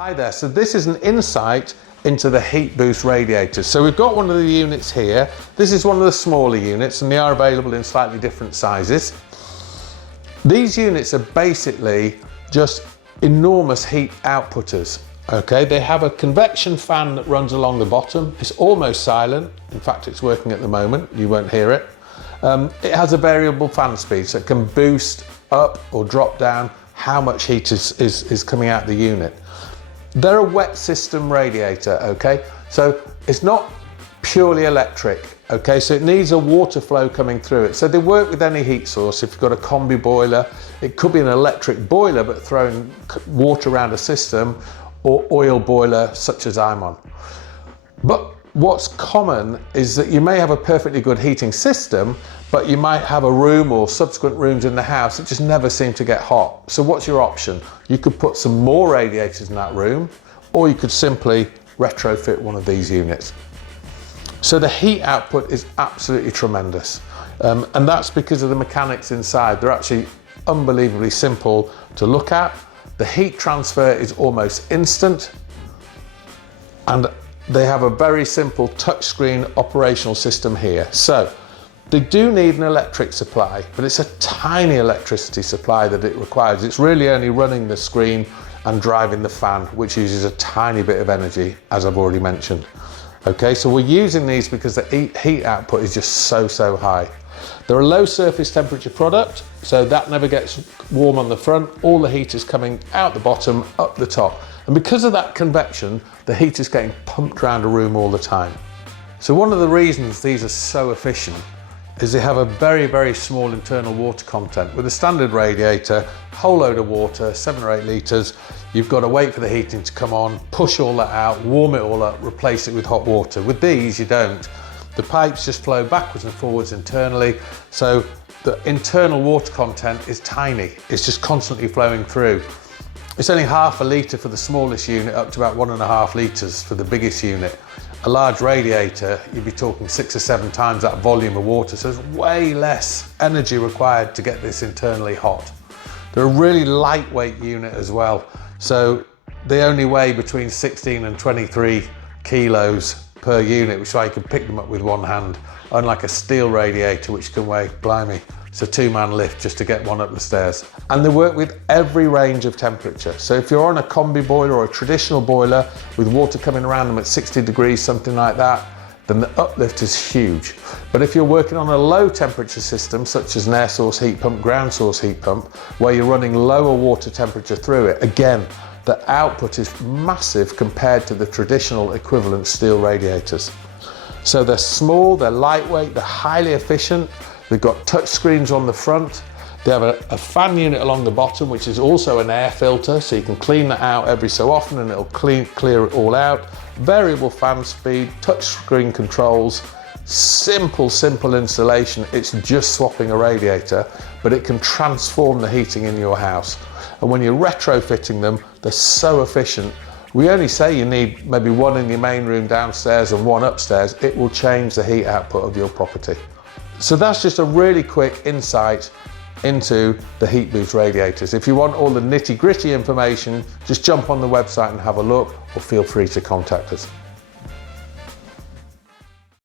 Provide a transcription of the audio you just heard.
Hi there, so this is an insight into the HeatBoost radiators. So we've got one of the units here. This is one of the smaller units and they are available in slightly different sizes. These units are basically just enormous heat outputters. Okay, they have a convection fan that runs along the bottom. It's almost silent. In fact, it's working at the moment. You won't hear it. It has a variable fan speed, so it can boost up or drop down how much heat is coming out of the unit. They're a wet system radiator, okay? So it's not purely electric, okay? So it needs a water flow coming through it. So they work with any heat source. If you've got a combi boiler, it could be an electric boiler, but throwing water around a system, or oil boiler, such as I'm on. But what's common is that you may have a perfectly good heating system, but you might have a room or subsequent rooms in the house that just never seem to get hot. So what's your option? You could put some more radiators in that room, or you could simply retrofit one of these units. So the heat output is absolutely tremendous. And that's because of the mechanics inside. They're actually unbelievably simple to look at. The heat transfer is almost instant. And they have a very simple touchscreen operational system here. So they do need an electric supply, but it's a tiny electricity supply that it requires. It's really only running the screen and driving the fan, which uses a tiny bit of energy, as I've already mentioned. Okay, so we're using these because the heat output is just so high. They're a low surface temperature product, so that never gets warm on the front. All the heat is coming out the bottom, up the top. And because of that convection, the heat is getting pumped around a room all the time. So one of the reasons these are so efficient is they have a very small internal water content. With a standard radiator, whole load of water, 7 or 8 litres, you've got to wait for the heating to come on, push all that out, warm it all up, replace it with hot water. With these, you don't. The pipes just flow backwards and forwards internally, so the internal water content is tiny. It's just constantly flowing through. It's only half a litre for the smallest unit, up to about 1.5 litres for the biggest unit. A large radiator, you'd be talking 6 or 7 times that volume of water, so there's way less energy required to get this internally hot. They're a really lightweight unit as well, so they only weigh between 16 and 23 kilos per unit, which is why you can pick them up with one hand, unlike a steel radiator, which can weigh, blimey, it's a 2-man lift just to get one up the stairs. And they work with every range of temperature. So if you're on a combi boiler or a traditional boiler with water coming around them at 60 degrees, something like that, then the uplift is huge. But if you're working on a low temperature system, such as an air source heat pump, ground source heat pump, where you're running lower water temperature through it, again, the output is massive compared to the traditional equivalent steel radiators. So they're small, they're lightweight, they're highly efficient. They've got touch screens on the front. They have a fan unit along the bottom, which is also an air filter, so you can clean that out every so often and it'll clear it all out. Variable fan speed, touch screen controls, simple installation. It's just swapping a radiator, but it can transform the heating in your house. And when you're retrofitting them, they're so efficient. We only say you need maybe one in your main room downstairs and one upstairs. It will change the heat output of your property. So that's just a really quick insight into the HeatBoost radiators. If you want all the nitty-gritty information, just jump on the website and have a look, or feel free to contact us.